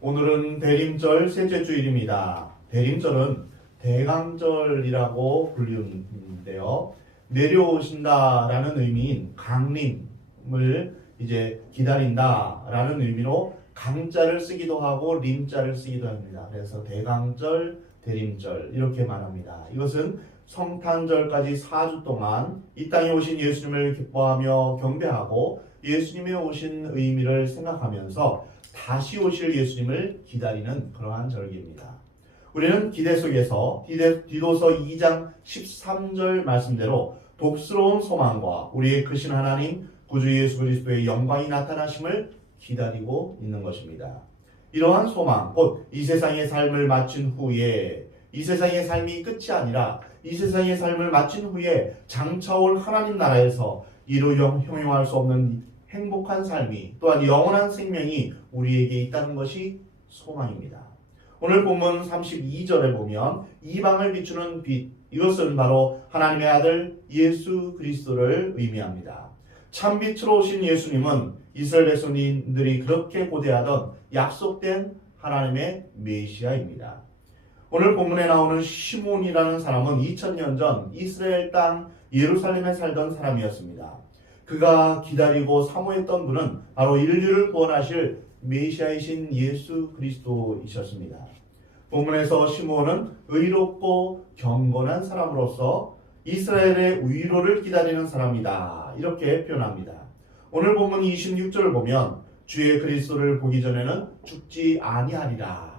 오늘은 대림절 셋째 주일입니다. 대림절은 대강절이라고 불리는데요. 내려오신다라는 의미인 강림을 이제 기다린다라는 의미로 강자를 쓰기도 하고 림자를 쓰기도 합니다. 그래서 대강절, 대림절 이렇게 말합니다. 이것은 성탄절까지 4주 동안 이 땅에 오신 예수님을 기뻐하며 경배하고 예수님의 오신 의미를 생각하면서 다시 오실 예수님을 기다리는 그러한 절기입니다. 우리는 기대 속에서 디도서 2장 13절 말씀대로 복스러운 소망과 우리의 크신 하나님 구주 예수 그리스도의 영광이 나타나심을 기다리고 있는 것입니다. 이러한 소망, 곧 이 세상의 삶을 마친 후에 이 세상의 삶이 끝이 아니라 이 세상의 삶을 마친 후에 장차올 하나님 나라에서 이루 형용할 수 없는 행복한 삶이 또한 영원한 생명이 우리에게 있다는 것이 소망입니다. 오늘 본문 32절에 보면 이방을 비추는 빛, 이것은 바로 하나님의 아들 예수 그리스도를 의미합니다. 참빛으로 오신 예수님은 이스라엘 백성들이 그렇게 고대하던 약속된 하나님의 메시아입니다. 오늘 본문에 나오는 시몬이라는 사람은 2000년 전 이스라엘 땅 예루살렘에 살던 사람이었습니다. 그가 기다리고 사모했던 분은 바로 인류를 구원하실 메시아이신 예수 그리스도이셨습니다. 본문에서 시몬은 의롭고 경건한 사람으로서 이스라엘의 위로를 기다리는 사람이다, 이렇게 표현합니다. 오늘 본문 26절을 보면 주의 그리스도를 보기 전에는 죽지 아니하리라,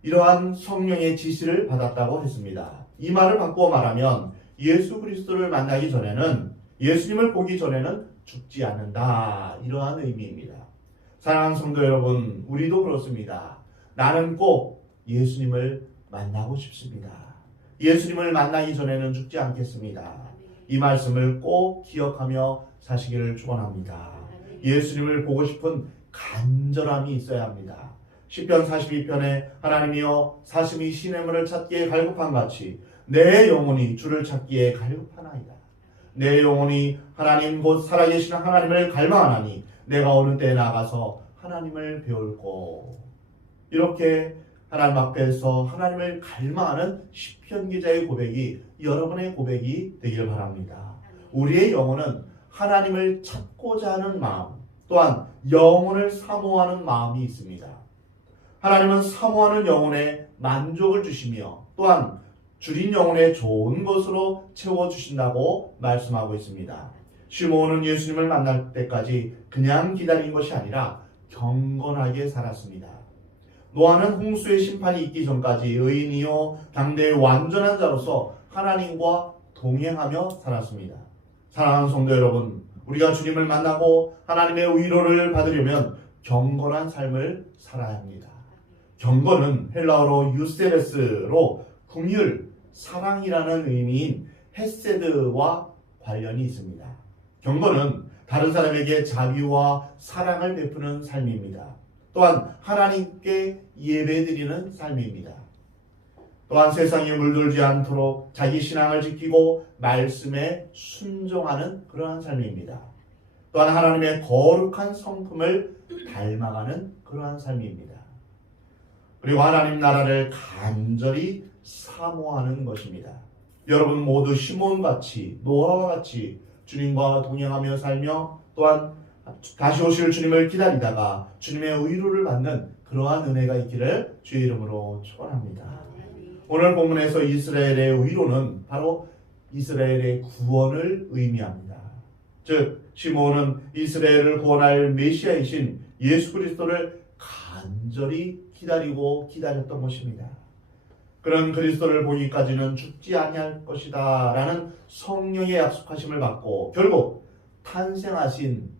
이러한 성령의 지시를 받았다고 했습니다. 이 말을 바꾸어 말하면 예수 그리스도를 만나기 전에는, 예수님을 보기 전에는 죽지 않는다, 이러한 의미입니다. 사랑하는 성도 여러분, 우리도 그렇습니다. 나는 꼭 예수님을 만나고 싶습니다. 예수님을 만나기 전에는 죽지 않겠습니다. 이 말씀을 꼭 기억하며 사시기를 축원합니다. 예수님을 보고 싶은 간절함이 있어야 합니다. 시편 42편에 하나님이여 사슴이 시냇물을 찾기에 갈급한 같이 내 영혼이 주를 찾기에 갈급하나이다. 내 영혼이 하나님 곧 살아계신 하나님을 갈망하나니 내가 어느 때에 나가서 하나님을 배울고, 이렇게 하나님 앞에서 하나님을 갈망하는 시편 기자의 고백이 여러분의 고백이 되기를 바랍니다. 우리의 영혼은 하나님을 찾고자 하는 마음, 또한 영혼을 사모하는 마음이 있습니다. 하나님은 사모하는 영혼에 만족을 주시며 또한 줄인 영혼에 좋은 것으로 채워주신다고 말씀하고 있습니다. 시몬은 예수님을 만날 때까지 그냥 기다린 것이 아니라 경건하게 살았습니다. 노아는 홍수의 심판이 있기 전까지 의인이요 당대의 완전한 자로서 하나님과 동행하며 살았습니다. 사랑하는 성도 여러분, 우리가 주님을 만나고 하나님의 위로를 받으려면 경건한 삶을 살아야 합니다. 경건은 헬라어로 유세레스로 긍휼, 사랑이라는 의미인 헤세드와 관련이 있습니다. 경건은 다른 사람에게 자비와 사랑을 베푸는 삶입니다. 또한 하나님께 예배드리는 삶입니다. 또한 세상에 물들지 않도록 자기 신앙을 지키고 말씀에 순종하는 그러한 삶입니다. 또한 하나님의 거룩한 성품을 닮아가는 그러한 삶입니다. 그리고 하나님 나라를 간절히 사모하는 것입니다. 여러분 모두 시몬같이 노아와 같이 주님과 동행하며 살며 또한 다시 오실 주님을 기다리다가 주님의 위로를 받는 그러한 은혜가 있기를 주의 이름으로 축원합니다. 오늘 본문에서 이스라엘의 위로는 바로 이스라엘의 구원을 의미합니다. 즉 시몬은 이스라엘을 구원할 메시아이신 예수 그리스도를 간절히 기다렸던 것입니다. 그런 그리스도를 보기까지는 죽지 아니할 것이다 라는 성령의 약속하심을 받고 결국 탄생하신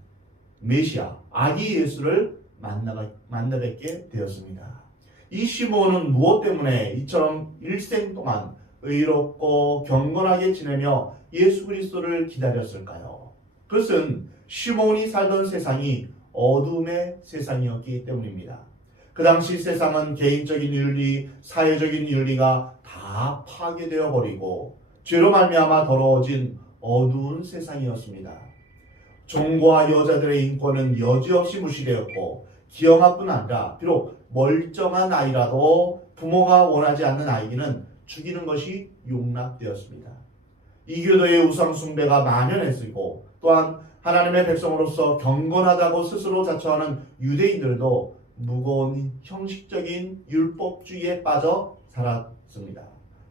메시아 아기 예수를 만나 뵙게 되었습니다. 이 시몬은 무엇 때문에 이처럼 일생 동안 의롭고 경건하게 지내며 예수 그리스도를 기다렸을까요? 그것은 시몬이 살던 세상이 어둠의 세상이었기 때문입니다. 그 당시 세상은 개인적인 윤리, 사회적인 윤리가 다 파괴되어 버리고 죄로 말미암아 더러워진 어두운 세상이었습니다. 종과 여자들의 인권은 여지없이 무시되었고 기형아뿐 아니라 비록 멀쩡한 아이라도 부모가 원하지 않는 아이기는 죽이는 것이 용납되었습니다. 이교도의 우상숭배가 만연했고 또한 하나님의 백성으로서 경건하다고 스스로 자처하는 유대인들도 무거운 형식적인 율법주의에 빠져 살았습니다.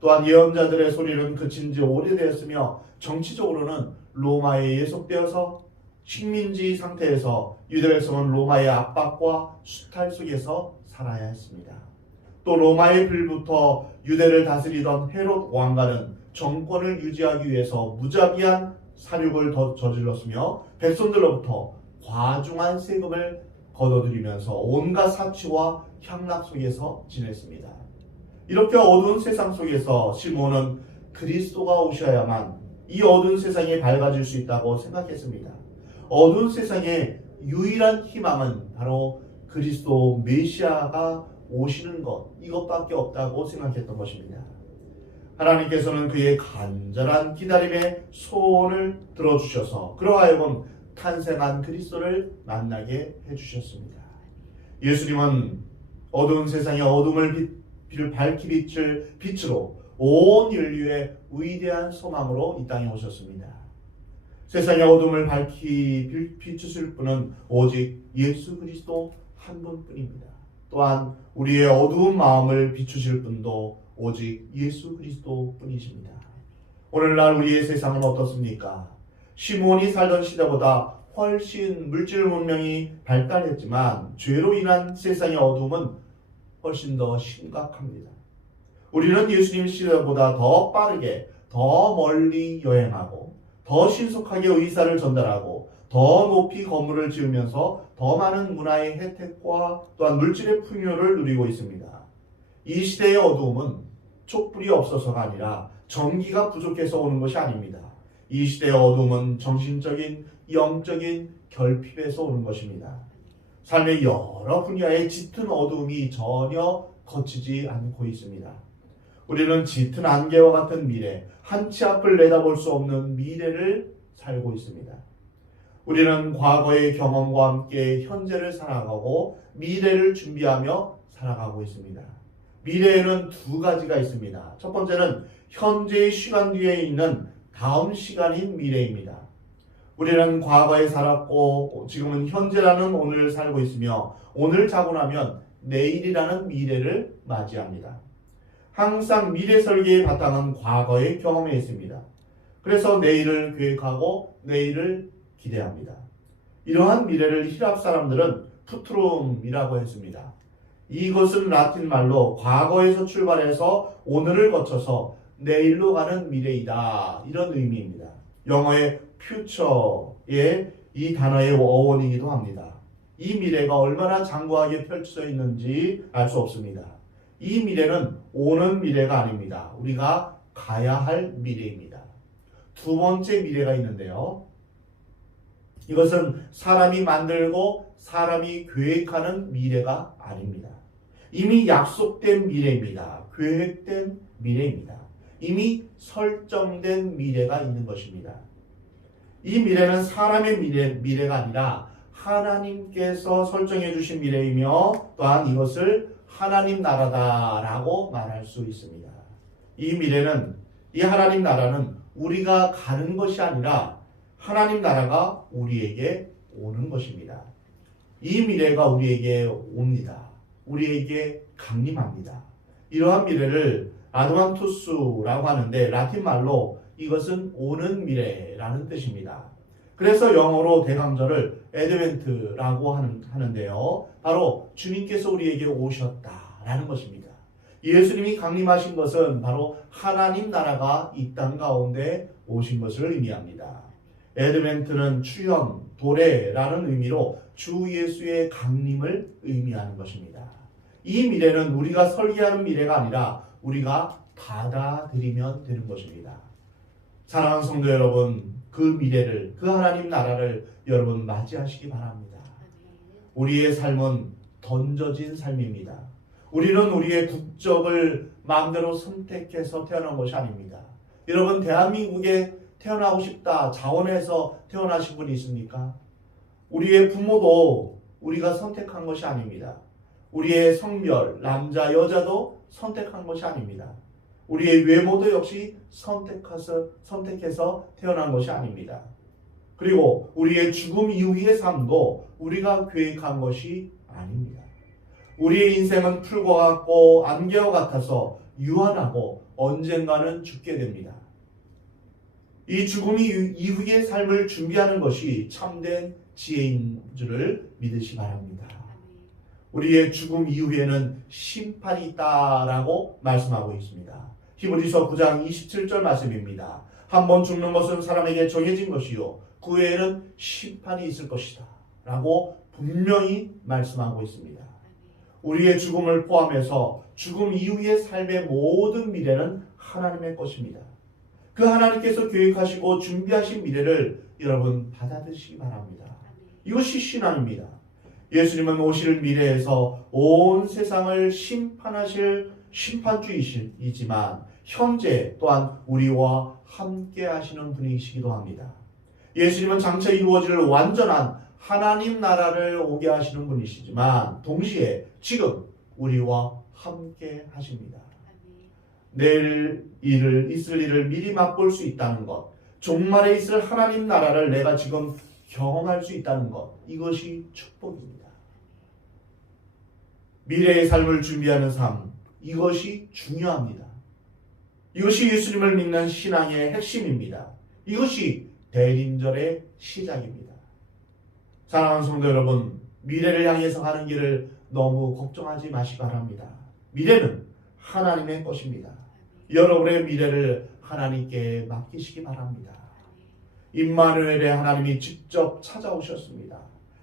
또한 예언자들의 소리는 그친 지 오래되었으며 정치적으로는 로마에 예속되어서 식민지 상태에서 유대 백성은 로마의 압박과 수탈 속에서 살아야 했습니다. 또 로마의 불부터 유대를 다스리던 헤롯 왕가는 정권을 유지하기 위해서 무자비한 살육을 저질렀으며 백성들로부터 과중한 세금을 걷어들이면서 온갖 사치와 향락 속에서 지냈습니다. 이렇게 어두운 세상 속에서 시몬은 그리스도가 오셔야만 이 어두운 세상이 밝아질 수 있다고 생각했습니다. 어두운 세상의 유일한 희망은 바로 그리스도 메시아가 오시는 것, 이것밖에 없다고 생각했던 것입니다. 하나님께서는 그의 간절한 기다림의 소원을 들어주셔서 그러하여금 탄생한 그리스도를 만나게 해주셨습니다. 예수님은 어두운 세상의 어둠을 밝히 비칠 빛으로 온 인류의 위대한 소망으로 이 땅에 오셨습니다. 세상의 어둠을 밝히 비추실 분은 오직 예수 그리스도 한 분뿐입니다. 또한 우리의 어두운 마음을 비추실 분도 오직 예수 그리스도 뿐이십니다. 오늘날 우리의 세상은 어떻습니까? 시몬이 살던 시대보다 훨씬 물질 문명이 발달했지만 죄로 인한 세상의 어둠은 훨씬 더 심각합니다. 우리는 예수님 시대보다 더 빠르게, 더 멀리 여행하고, 더 신속하게 의사를 전달하고, 더 높이 건물을 지으면서 더 많은 문화의 혜택과 또한 물질의 풍요를 누리고 있습니다. 이 시대의 어두움은 촛불이 없어서가 아니라 전기가 부족해서 오는 것이 아닙니다. 이 시대의 어두움은 정신적인, 영적인 결핍에서 오는 것입니다. 삶의 여러 분야의 짙은 어두움이 전혀 거치지 않고 있습니다. 우리는 짙은 안개와 같은 미래, 한치 앞을 내다볼 수 없는 미래를 살고 있습니다. 우리는 과거의 경험과 함께 현재를 살아가고 미래를 준비하며 살아가고 있습니다. 미래에는 두 가지가 있습니다. 첫 번째는 현재의 시간 뒤에 있는 다음 시간인 미래입니다. 우리는 과거에 살았고 지금은 현재라는 오늘을 살고 있으며 오늘 자고 나면 내일이라는 미래를 맞이합니다. 항상 미래 설계의 바탕은 과거의 경험에 있습니다. 그래서 내일을 계획하고 내일을 기대합니다. 이러한 미래를 히랍 사람들은 푸트룸이라고 했습니다. 이것은 라틴 말로 과거에서 출발해서 오늘을 거쳐서 내일로 가는 미래이다, 이런 의미입니다. 영어의 future의 이 단어의 어원이기도 합니다. 이 미래가 얼마나 장구하게 펼쳐져 있는지 알 수 없습니다. 이 미래는 오는 미래가 아닙니다. 우리가 가야 할 미래입니다. 두 번째 미래가 있는데요. 이것은 사람이 만들고 사람이 계획하는 미래가 아닙니다. 이미 약속된 미래입니다. 계획된 미래입니다. 이미 설정된 미래가 있는 것입니다. 이 미래는 사람의 미래가 아니라 하나님께서 설정해 주신 미래이며 또한 이것을 하나님 나라다라고 말할 수 있습니다. 이 미래는, 이 하나님 나라는 우리가 가는 것이 아니라 하나님 나라가 우리에게 오는 것입니다. 이 미래가 우리에게 옵니다. 우리에게 강림합니다. 이러한 미래를 아드반투스라고 하는데 라틴 말로 이것은 오는 미래라는 뜻입니다. 그래서 영어로 대강절을 에드벤트라고 하는데요. 바로 주님께서 우리에게 오셨다라는 것입니다. 예수님이 강림하신 것은 바로 하나님 나라가 이 땅 가운데 오신 것을 의미합니다. 에드벤트는 출현, 도래라는 의미로 주 예수의 강림을 의미하는 것입니다. 이 미래는 우리가 설계하는 미래가 아니라 우리가 받아들이면 되는 것입니다. 사랑하는 성도 여러분, 그 미래를, 그 하나님 나라를 여러분 맞이하시기 바랍니다. 우리의 삶은 던져진 삶입니다. 우리는 우리의 국적을 마음대로 선택해서 태어난 것이 아닙니다. 여러분, 대한민국에 태어나고 싶다 자원해서 태어나신 분이 있습니까? 우리의 부모도 우리가 선택한 것이 아닙니다. 우리의 성별, 남자, 여자도 선택한 것이 아닙니다. 우리의 외모도 역시 선택해서 태어난 것이 아닙니다. 그리고 우리의 죽음 이후의 삶도 우리가 계획한 것이 아닙니다. 우리의 인생은 풀과 같고 안개와 같아서 유한하고 언젠가는 죽게 됩니다. 이 죽음 이후의 삶을 준비하는 것이 참된 지혜인 줄을 믿으시 바랍니다. 우리의 죽음 이후에는 심판이 있다라고 말씀하고 있습니다. 히브리서 9장 27절 말씀입니다. 한번 죽는 것은 사람에게 정해진 것이요 그 후에는 심판이 있을 것이다 라고 분명히 말씀하고 있습니다. 우리의 죽음을 포함해서 죽음 이후의 삶의 모든 미래는 하나님의 것입니다. 그 하나님께서 계획하시고 준비하신 미래를 여러분 받아들이시기 바랍니다. 이것이 신앙입니다. 예수님은 오실 미래에서 온 세상을 심판하실 심판주이시지만 현재 또한 우리와 함께 하시는 분이시기도 합니다. 예수님은 장차 이루어질 완전한 하나님 나라를 오게 하시는 분이시지만 동시에 지금 우리와 함께 하십니다. 내일 있을 일을 미리 맛볼 수 있다는 것, 종말에 있을 하나님 나라를 내가 지금 경험할 수 있다는 것, 이것이 축복입니다. 미래의 삶을 준비하는 삶, 이것이 중요합니다. 이것이 예수님을 믿는 신앙의 핵심입니다. 이것이 대림절의 시작입니다. 사랑하는 성도 여러분, 미래를 향해서 가는 길을 너무 걱정하지 마시기 바랍니다. 미래는 하나님의 것입니다. 여러분의 미래를 하나님께 맡기시기 바랍니다. 임마누엘의 하나님이 직접 찾아오셨습니다.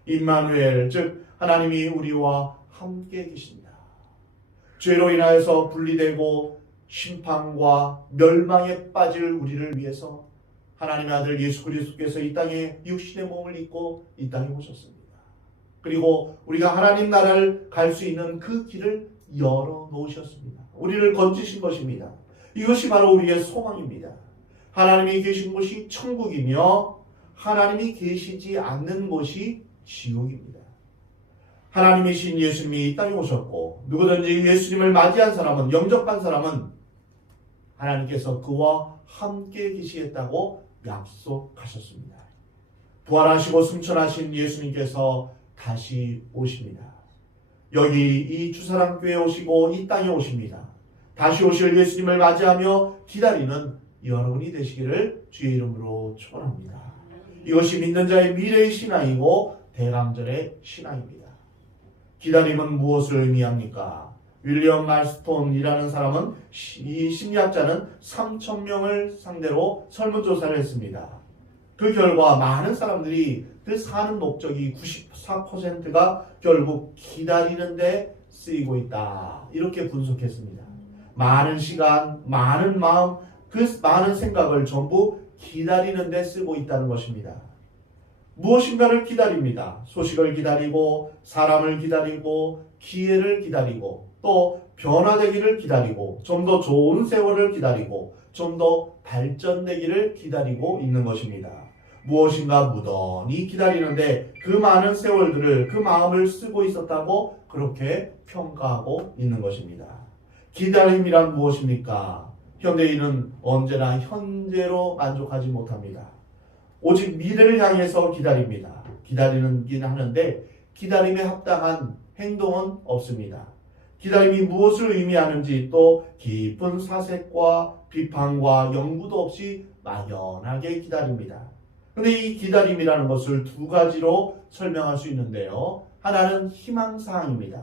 임마누엘, 즉 하나님이 우리와 함께 계십니다. 죄로 인하여서 분리되고 심판과 멸망에 빠질 우리를 위해서 하나님의 아들 예수 그리스도께서 이 땅에 육신의 몸을 입고 이 땅에 오셨습니다. 그리고 우리가 하나님 나라를 갈 수 있는 그 길을 열어놓으셨습니다. 우리를 건지신 것입니다. 이것이 바로 우리의 소망입니다. 하나님이 계신 곳이 천국이며 하나님이 계시지 않는 곳이 지옥입니다. 하나님이신 예수님이 이 땅에 오셨고 누구든지 예수님을 맞이한 사람은, 영접한 사람은 하나님께서 그와 함께 계시겠다고 약속하셨습니다. 부활하시고 승천하신 예수님께서 다시 오십니다. 여기 이 주사랑교회에 오시고 이 땅에 오십니다. 다시 오실 예수님을 맞이하며 기다리는 여러분이 되시기를 주의 이름으로 축원합니다. 이것이 믿는 자의 미래의 신앙이고 대강절의 신앙입니다. 기다림은 무엇을 의미합니까? 윌리엄 말스톤이라는 사람은, 이 심리학자는 3,000명을 상대로 설문조사를 했습니다. 그 결과 많은 사람들이 그 사는 목적이 94%가 결국 기다리는 데 쓰이고 있다, 이렇게 분석했습니다. 많은 시간, 많은 마음, 그 많은 생각을 전부 기다리는 데 쓰고 있다는 것입니다. 무엇인가를 기다립니다. 소식을 기다리고, 사람을 기다리고, 기회를 기다리고, 또 변화되기를 기다리고, 좀 더 좋은 세월을 기다리고, 좀 더 발전되기를 기다리고 있는 것입니다. 무엇인가 무던히 기다리는데 그 많은 세월들을, 그 마음을 쓰고 있었다고 그렇게 평가하고 있는 것입니다. 기다림이란 무엇입니까? 현대인은 언제나 현재로 만족하지 못합니다. 오직 미래를 향해서 기다립니다. 기다리긴 하는데 기다림에 합당한 행동은 없습니다. 기다림이 무엇을 의미하는지 또 깊은 사색과 비판과 연구도 없이 막연하게 기다립니다. 그런데 이 기다림이라는 것을 두 가지로 설명할 수 있는데요. 하나는 희망사항입니다.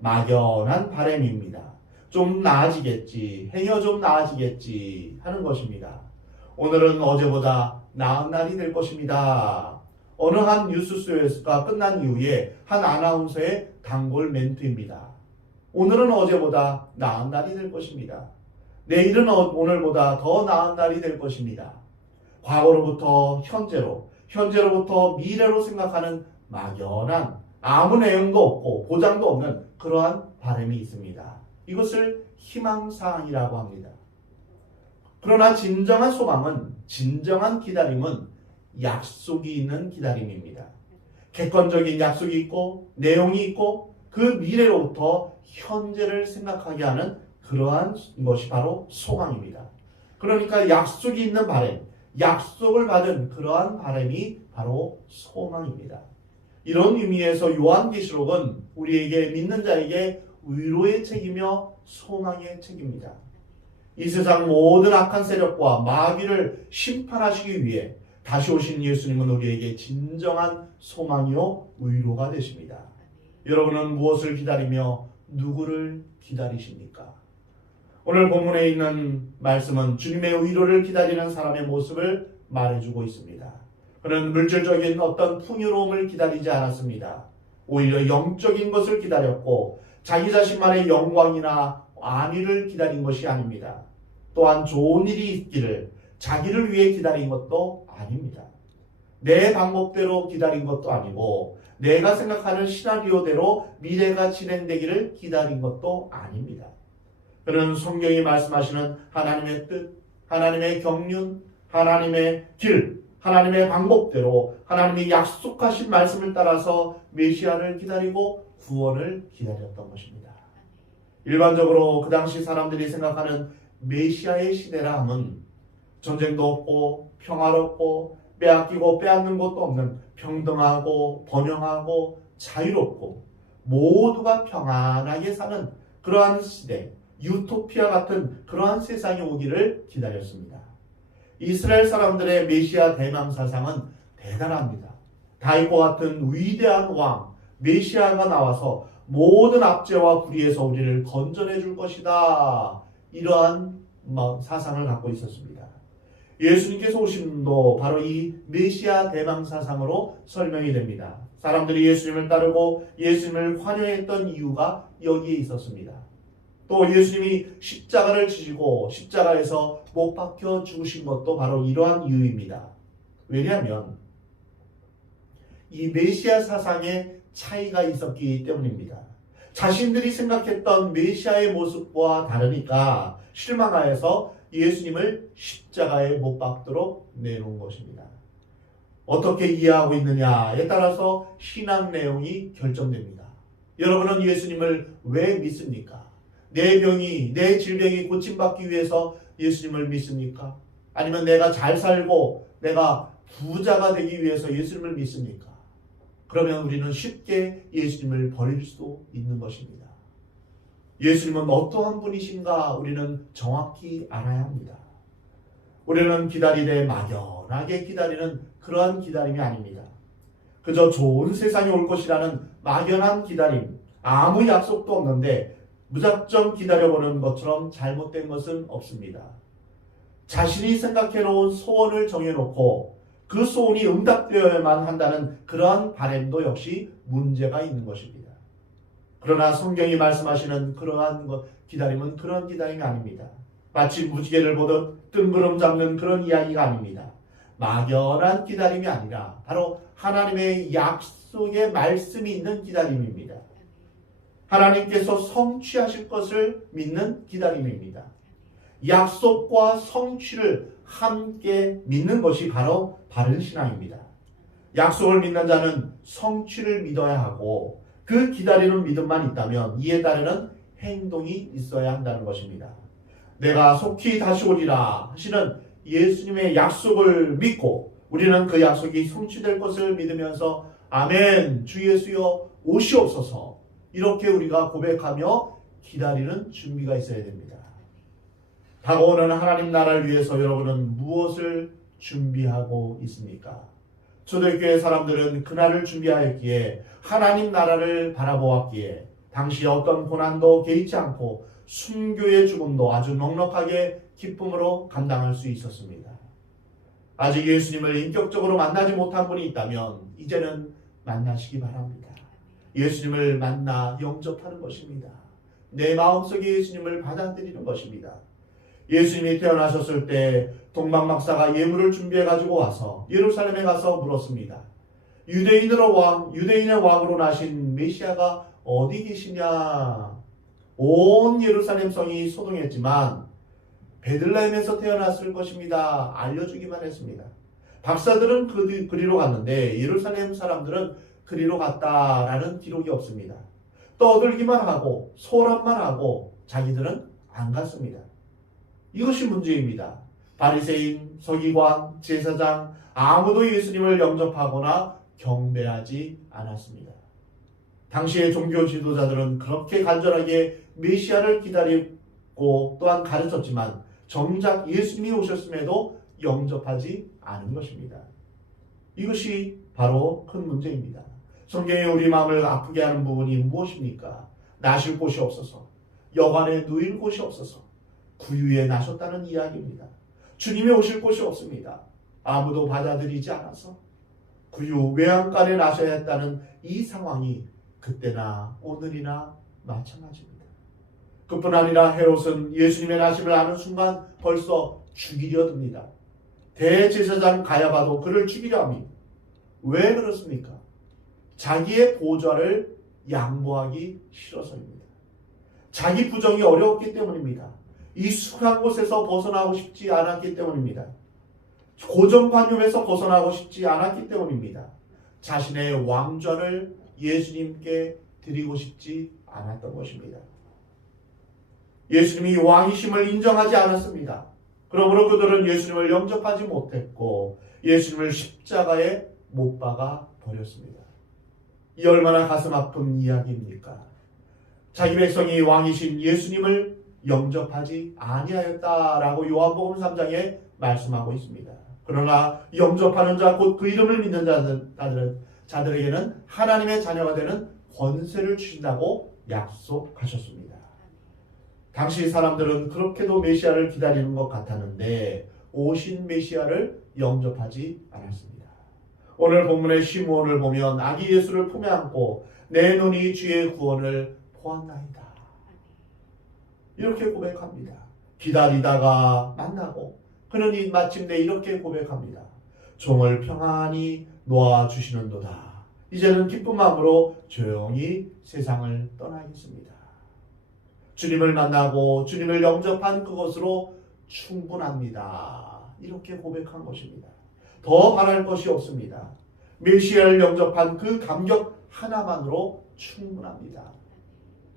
막연한 바람입니다. 좀 나아지겠지, 행여 좀 나아지겠지 하는 것입니다. 오늘은 어제보다 나은 날이 될 것입니다. 어느 한 뉴스쇼가 끝난 이후에 한 아나운서의 단골 멘트입니다. 오늘은 어제보다 나은 날이 될 것입니다. 내일은 오늘보다 더 나은 날이 될 것입니다. 과거로부터 현재로, 현재로부터 미래로 생각하는 막연한, 아무 내용도 없고 보장도 없는 그러한 바람이 있습니다. 이것을 희망사항이라고 합니다. 그러나 진정한 소망은, 진정한 기다림은 약속이 있는 기다림입니다. 객관적인 약속이 있고 내용이 있고 그 미래로부터 현재를 생각하게 하는 그러한 것이 바로 소망입니다. 그러니까 약속이 있는 바람, 약속을 받은 그러한 바람이 바로 소망입니다. 이런 의미에서 요한계시록은 우리에게 믿는 자에게 위로의 책이며 소망의 책입니다. 이 세상 모든 악한 세력과 마귀를 심판하시기 위해 다시 오신 예수님은 우리에게 진정한 소망이요 위로가 되십니다. 여러분은 무엇을 기다리며 누구를 기다리십니까? 오늘 본문에 있는 말씀은 주님의 위로를 기다리는 사람의 모습을 말해주고 있습니다. 그는 물질적인 어떤 풍요로움을 기다리지 않았습니다. 오히려 영적인 것을 기다렸고 자기 자신만의 영광이나 안위를 기다린 것이 아닙니다. 또한 좋은 일이 있기를 자기를 위해 기다린 것도 아닙니다. 내 방법대로 기다린 것도 아니고 내가 생각하는 시나리오대로 미래가 진행되기를 기다린 것도 아닙니다. 그는 성경이 말씀하시는 하나님의 뜻, 하나님의 경륜, 하나님의 길, 하나님의 방법대로 하나님이 약속하신 말씀을 따라서 메시아를 기다리고 구원을 기다렸던 것입니다. 일반적으로 그 당시 사람들이 생각하는 메시아의 시대라 함은 전쟁도 없고 평화롭고 빼앗기고 빼앗는 것도 없는 평등하고 번영하고 자유롭고 모두가 평안하게 사는 그러한 시대, 유토피아 같은 그러한 세상이 오기를 기다렸습니다. 이스라엘 사람들의 메시아 대망 사상은 대단합니다. 다윗과 같은 위대한 왕 메시아가 나와서 모든 압제와 불의에서 우리를 건져내 줄 것이다. 이러한 사상을 갖고 있었습니다. 예수님께서 오심도 바로 이 메시아 대망 사상으로 설명이 됩니다. 사람들이 예수님을 따르고 예수님을 환영했던 이유가 여기에 있었습니다. 또 예수님이 십자가를 지시고 십자가에서 못 박혀 죽으신 것도 바로 이러한 이유입니다. 왜냐하면 이 메시아 사상에 차이가 있었기 때문입니다. 자신들이 생각했던 메시아의 모습과 다르니까 실망하여서 예수님을 십자가에 못 박도록 내놓은 것입니다. 어떻게 이해하고 있느냐에 따라서 신앙 내용이 결정됩니다. 여러분은 예수님을 왜 믿습니까? 내 병이, 내 질병이 고침받기 위해서 예수님을 믿습니까? 아니면 내가 잘 살고 내가 부자가 되기 위해서 예수님을 믿습니까? 그러면 우리는 쉽게 예수님을 버릴 수도 있는 것입니다. 예수님은 어떠한 분이신가 우리는 정확히 알아야 합니다. 우리는 기다리되 막연하게 기다리는 그러한 기다림이 아닙니다. 그저 좋은 세상이 올 것이라는 막연한 기다림, 아무 약속도 없는데 무작정 기다려보는 것처럼 잘못된 것은 없습니다. 자신이 생각해놓은 소원을 정해놓고 그 소원이 응답되어야만 한다는 그러한 바람도 역시 문제가 있는 것입니다. 그러나 성경이 말씀하시는 그러한 기다림은 그런 기다림이 아닙니다. 마치 무지개를 보듯 뜬구름 잡는 그런 이야기가 아닙니다. 막연한 기다림이 아니라 바로 하나님의 약속의 말씀이 있는 기다림입니다. 하나님께서 성취하실 것을 믿는 기다림입니다. 약속과 성취를 함께 믿는 것이 바로 바른 신앙입니다. 약속을 믿는 자는 성취를 믿어야 하고 그 기다리는 믿음만 있다면 이에 따르는 행동이 있어야 한다는 것입니다. 내가 속히 다시 오리라 하시는 예수님의 약속을 믿고 우리는 그 약속이 성취될 것을 믿으면서 아멘 주 예수여 오시옵소서 이렇게 우리가 고백하며 기다리는 준비가 있어야 됩니다. 다가오는 하나님 나라를 위해서 여러분은 무엇을 준비하고 있습니까? 초대교회 사람들은 그날을 준비하였기에 하나님 나라를 바라보았기에 당시 어떤 고난도 개의치 않고 순교의 죽음도 아주 넉넉하게 기쁨으로 감당할 수 있었습니다. 아직 예수님을 인격적으로 만나지 못한 분이 있다면 이제는 만나시기 바랍니다. 예수님을 만나 영접하는 것입니다. 내 마음속에 예수님을 받아들이는 것입니다. 예수님이 태어나셨을 때 동방박사가 예물을 준비해 가지고 와서 예루살렘에 가서 물었습니다. 유대인의 왕으로 나신 메시아가 어디 계시냐? 온 예루살렘 성이 소동했지만 베들레헴에서 태어났을 것입니다. 알려주기만 했습니다. 박사들은 그리로 갔는데 예루살렘 사람들은 그리로 갔다라는 기록이 없습니다. 떠들기만 하고 소란만 하고 자기들은 안 갔습니다. 이것이 문제입니다. 바리새인, 서기관, 제사장 아무도 예수님을 영접하거나 경배하지 않았습니다. 당시의 종교 지도자들은 그렇게 간절하게 메시아를 기다리고 또한 가르쳤지만 정작 예수님이 오셨음에도 영접하지 않은 것입니다. 이것이 바로 큰 문제입니다. 성경에 우리 마음을 아프게 하는 부분이 무엇입니까? 나실 곳이 없어서, 여관에 누일 곳이 없어서 구유에 나셨다는 이야기입니다. 주님이 오실 곳이 없습니다. 아무도 받아들이지 않아서 구유 외양간에 나셔야 했다는 이 상황이 그때나 오늘이나 마찬가지입니다. 그뿐 아니라 헤롯은 예수님의 나심을 아는 순간 벌써 죽이려 듭니다. 대제사장 가야바도 그를 죽이려 합니다. 왜 그렇습니까? 자기의 보좌를 양보하기 싫어서입니다. 자기 부정이 어려웠기 때문입니다. 익숙한 곳에서 벗어나고 싶지 않았기 때문입니다. 고정관념에서 벗어나고 싶지 않았기 때문입니다. 자신의 왕좌를 예수님께 드리고 싶지 않았던 것입니다. 예수님이 왕이심을 인정하지 않았습니다. 그러므로 그들은 예수님을 영접하지 못했고 예수님을 십자가에 못 박아 버렸습니다. 이 얼마나 가슴 아픈 이야기입니까? 자기 백성이 왕이신 예수님을 영접하지 아니하였다라고 요한복음 3장에 말씀하고 있습니다. 그러나 영접하는 자, 곧 그 이름을 믿는 자들에게는 하나님의 자녀가 되는 권세를 주신다고 약속하셨습니다. 당시 사람들은 그렇게도 메시아를 기다리는 것 같았는데 오신 메시아를 영접하지 않았습니다. 오늘 본문의 시므온을 보면 아기 예수를 품에 안고 내 눈이 주의 구원을 보았나이다. 이렇게 고백합니다. 기다리다가 만나고 그는 마침내 이렇게 고백합니다. 종을 평안히 놓아주시는도다. 이제는 기쁜 마음으로 조용히 세상을 떠나겠습니다. 주님을 만나고 주님을 영접한 그것으로 충분합니다. 이렇게 고백한 것입니다. 더 바랄 것이 없습니다. 메시아를 영접한 그 감격 하나만으로 충분합니다.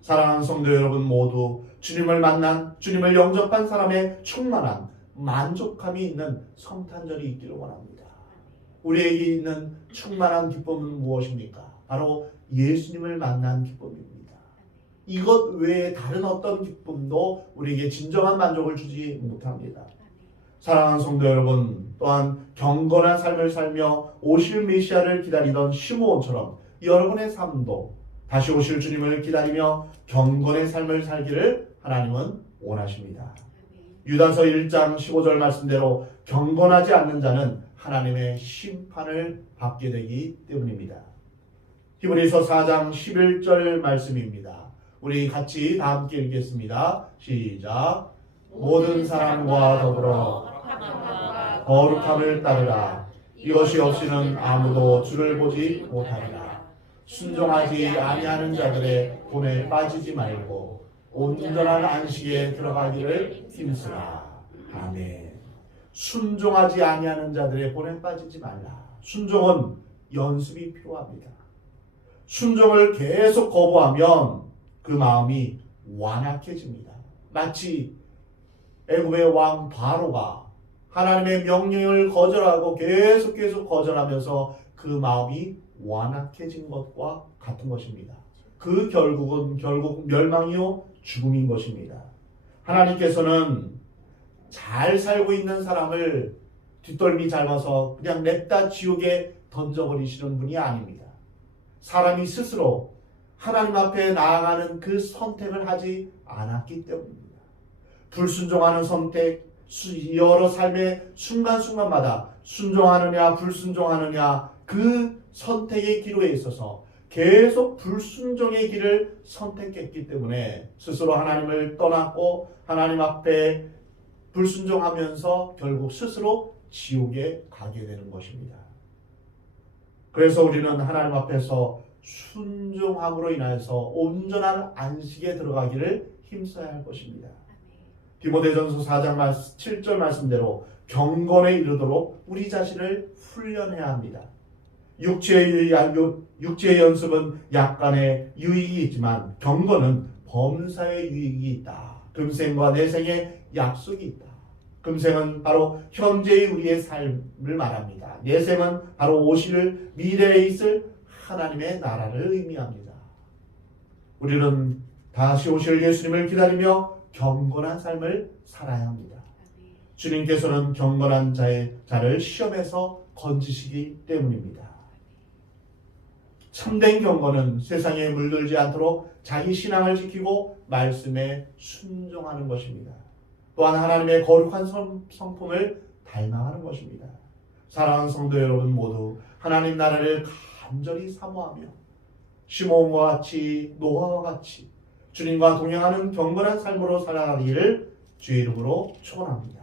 사랑하는 성도 여러분 모두 주님을 만난, 주님을 영접한 사람의 충만한 만족함이 있는 성탄절이 있기를 원합니다. 우리에게 있는 충만한 기쁨은 무엇입니까? 바로 예수님을 만난 기쁨입니다. 이것 외에 다른 어떤 기쁨도 우리에게 진정한 만족을 주지 못합니다. 사랑하는 성도 여러분, 또한 경건한 삶을 살며 오실 메시아를 기다리던 시므온처럼 여러분의 삶도 다시 오실 주님을 기다리며 경건의 삶을 살기를 하나님은 원하십니다. 유다서 1장 15절 말씀대로 경건하지 않는 자는 하나님의 심판을 받게 되기 때문입니다. 히브리서 4장 11절 말씀입니다. 우리 같이 다 함께 읽겠습니다. 시작. 모든 사람과 더불어 거룩함을 따르라. 이것이 없이는 아무도 주를 보지 못하리라. 순종하지 아니하는 자들의 본에 빠지지 말고 온전한 안식에 들어가기를 힘쓰라. 아멘. 순종하지 아니하는 자들의 본에 빠지지 말라. 순종은 연습이 필요합니다. 순종을 계속 거부하면 그 마음이 완악해집니다. 마치 애굽의 왕 바로가 하나님의 명령을 거절하고 계속 거절하면서 그 마음이 완악해진 것과 같은 것입니다. 그 결국 멸망이요 죽음인 것입니다. 하나님께서는 잘 살고 있는 사람을 뒷덜미 잡아서 그냥 냅다 지옥에 던져버리시는 분이 아닙니다. 사람이 스스로 하나님 앞에 나아가는 그 선택을 하지 않았기 때문입니다. 불순종하는 선택, 여러 삶의 순간순간마다 순종하느냐 불순종하느냐 그 선택의 기로에 있어서 계속 불순종의 길을 선택했기 때문에 스스로 하나님을 떠났고 하나님 앞에 불순종하면서 결국 스스로 지옥에 가게 되는 것입니다. 그래서 우리는 하나님 앞에서 순종함으로 인하여서 온전한 안식에 들어가기를 힘써야 할 것입니다. 디모데전서 4장 7절 말씀대로 경건에 이르도록 우리 자신을 훈련해야 합니다. 육체의 연습은 약간의 유익이 있지만 경건은 범사의 유익이 있다. 금생과 내생의 약속이 있다. 금생은 바로 현재의 우리의 삶을 말합니다. 내생은 바로 오실 미래에 있을 하나님의 나라를 의미합니다. 우리는 다시 오실 예수님을 기다리며 경건한 삶을 살아야 합니다. 주님께서는 경건한 자를 시험에서 건지시기 때문입니다. 참된 경건은 세상에 물들지 않도록 자기 신앙을 지키고 말씀에 순종하는 것입니다. 또한 하나님의 거룩한 성품을 닮아가는 것입니다. 사랑하는 성도 여러분 모두 하나님 나라를 간절히 사모하며 시몬과 같이 노아와 같이 주님과 동행하는 경건한 삶으로 살아가기를 주의 이름으로 축원합니다.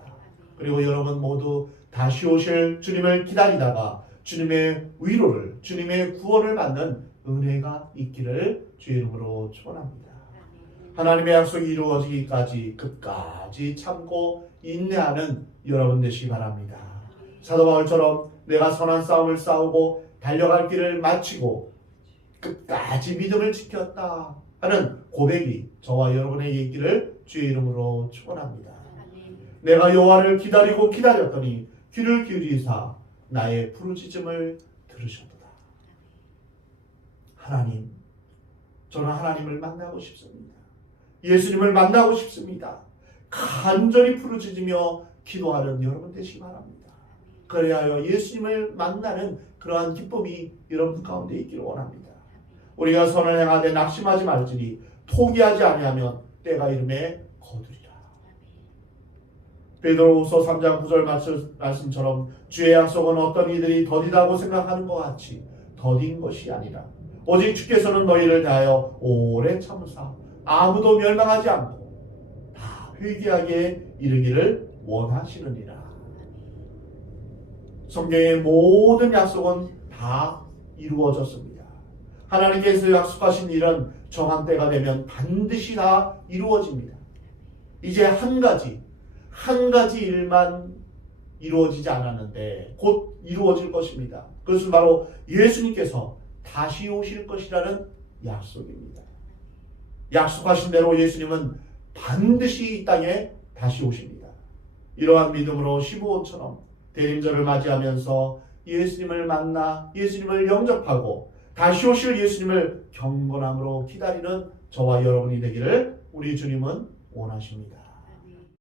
그리고 여러분 모두 다시 오실 주님을 기다리다가 주님의 위로를, 주님의 구원을 받는 은혜가 있기를 주의 이름으로 축원합니다. 하나님의 약속이 이루어지기까지 끝까지 참고 인내하는 여러분 되시기 바랍니다. 사도 바울처럼 내가 선한 싸움을 싸우고 달려갈 길을 마치고 끝까지 믿음을 지켰다 하는 고백이 저와 여러분에게 있기를 주의 이름으로 축원합니다. 내가 여호와를 기다리고 기다렸더니 귀를 기울이사 나의 부르짖음을 들으셨도다. 하나님, 저는 하나님을 만나고 싶습니다. 예수님을 만나고 싶습니다. 간절히 부르짖으며 기도하는 여러분 되시기 바랍니다. 그래야 예수님을 만나는 그러한 기쁨이 여러분 가운데 있기를 원합니다. 우리가 선을 행하되 낙심하지 말지니 포기하지 아니하면 때가 이름에 거두리라. 베드로후서 3장 9절 말씀처럼 주의 약속은 어떤 이들이 더디다고 생각하는 것 같이 더딘 것이 아니라 오직 주께서는 너희를 대하여 오래 참으사 아무도 멸망하지 않고 다 회개하게 이르기를 원하시느니라. 성경의 모든 약속은 다 이루어졌습니다. 하나님께서 약속하신 일은 정한 때가 되면 반드시 다 이루어집니다. 이제 한 가지 일만 이루어지지 않았는데 곧 이루어질 것입니다. 그것은 바로 예수님께서 다시 오실 것이라는 약속입니다. 약속하신 대로 예수님은 반드시 이 땅에 다시 오십니다. 이러한 믿음으로 시므온처럼 대림절을 맞이하면서 예수님을 만나 예수님을 영접하고 다시 오실 예수님을 경건함으로 기다리는 저와 여러분이 되기를 우리 주님은 원하십니다.